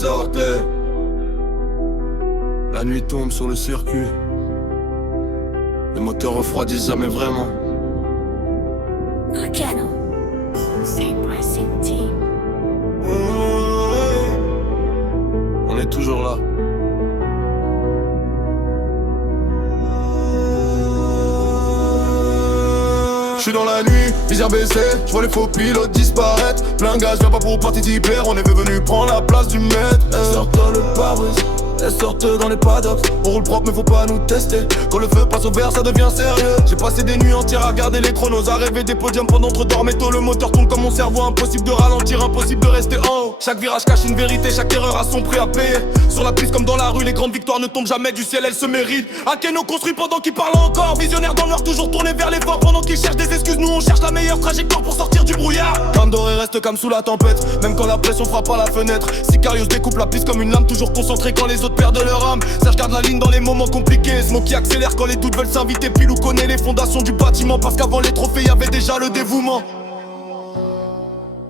sortez. La nuit tombe sur le circuit. Les moteurs refroidissent jamais vraiment. Nakano, Same Racing Team. On est toujours là. J'suis dans la nuit, visière baissée, j'vois les faux pilotes disparaître. Plein gaz, viens pas pour participer, on est venu prendre la place du maître. Elles sortent dans le pare-brise, elles sortent dans les paddocks. On roule propre mais faut pas nous tester. Quand le feu passe au vert ça devient sérieux. J'ai passé des nuits entières à regarder les chronos, à rêver des podiums pendant que dormait tôt. Le moteur tourne comme mon cerveau, impossible de ralentir, impossible de rester en haut. Chaque virage cache une vérité, chaque erreur a son prix à payer. Sur la piste comme dans la rue, les grandes victoires ne tombent jamais du ciel, elles se méritent. Akeno construit pendant qu'il parle encore. Visionnaire dans l'heure, toujours tourné vers l'effort. Pendant qu'il cherche des excuses, nous on cherche la meilleure trajectoire pour sortir du brouillard. Kandoré reste comme sous la tempête, même quand la pression frappe à la fenêtre. Sicarius découpe la piste comme une lame, toujours concentré quand les autres perdent leur âme. Serge garde la ligne dans les moments compliqués. Smokey accélère quand les doutes veulent s'inviter. Pilou connaît les fondations du bâtiment, parce qu'avant les trophées y'avait déjà le dévouement.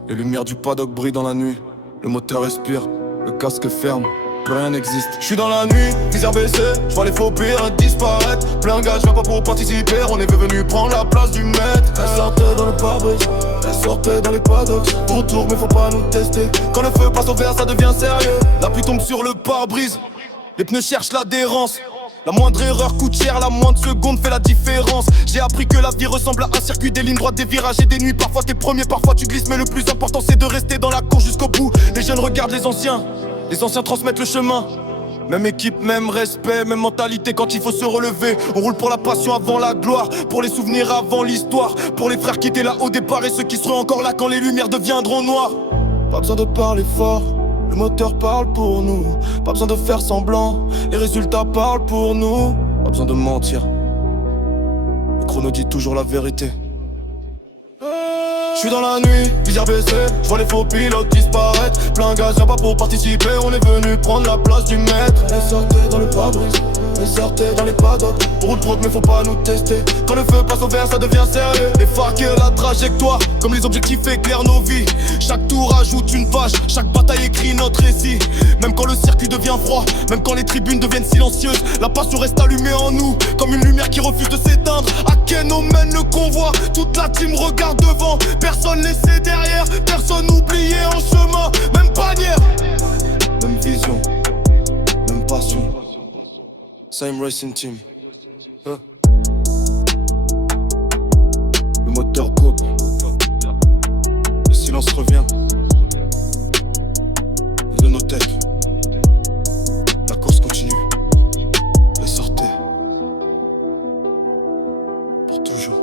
Les lumières du paddock brillent dans la nuit. Le moteur respire, le casque ferme, plus rien n'existe. J'suis dans la nuit, visière baissée, j'vois les faux pires disparaître. Plein gars, j'viens pas pour participer, on est venu prendre la place du maître. Elles sortent dans le pare-brise, elles sortent dans les paddocks. On tourne mais faut pas nous tester. Quand le feu passe au vert ça devient sérieux. La pluie tombe sur le pare-brise, les pneus cherchent l'adhérence. La moindre erreur coûte cher, la moindre seconde fait la différence. J'ai appris que la vie ressemble à un circuit, des lignes droites, des virages et des nuits. Parfois t'es premier, parfois tu glisses, mais le plus important c'est de rester dans la course jusqu'au bout. Les jeunes regardent les anciens transmettent le chemin. Même équipe, même respect, même mentalité quand il faut se relever. On roule pour la passion avant la gloire, pour les souvenirs avant l'histoire. Pour les frères qui étaient là au départ et ceux qui seront encore là quand les lumières deviendront noires. Pas besoin de parler fort, le moteur parle pour nous. Pas besoin de faire semblant, les résultats parlent pour nous. Pas besoin de mentir, le chrono dit toujours la vérité. J'suis dans la nuit, visière baissée, j'vois les faux pilotes disparaître. Plein gaz, viens pas pour participer, on est venu prendre la place du maître. Elles sortaient dans le pare-brise, elles sortaient dans les paddocks. On roule propre mais faut pas nous tester. Quand le feu passe au vert ça devient sérieux. Les phares que la trajectoire, comme les objectifs éclairent nos vies. Chaque tour ajoute une page, chaque bataille écrit notre récit. Même quand le circuit devient froid, même quand les tribunes deviennent silencieuses, la passion reste allumée en nous, comme une lumière qui refuse de s'éteindre. Akeno mène le convoi, toute la team regarde devant. Personne laissé derrière, personne oublié en chemin. Même bannière, même vision, même passion. Same Racing Team. Le moteur coupe, le silence revient de nos têtes. La course continue. Et sortez pour toujours.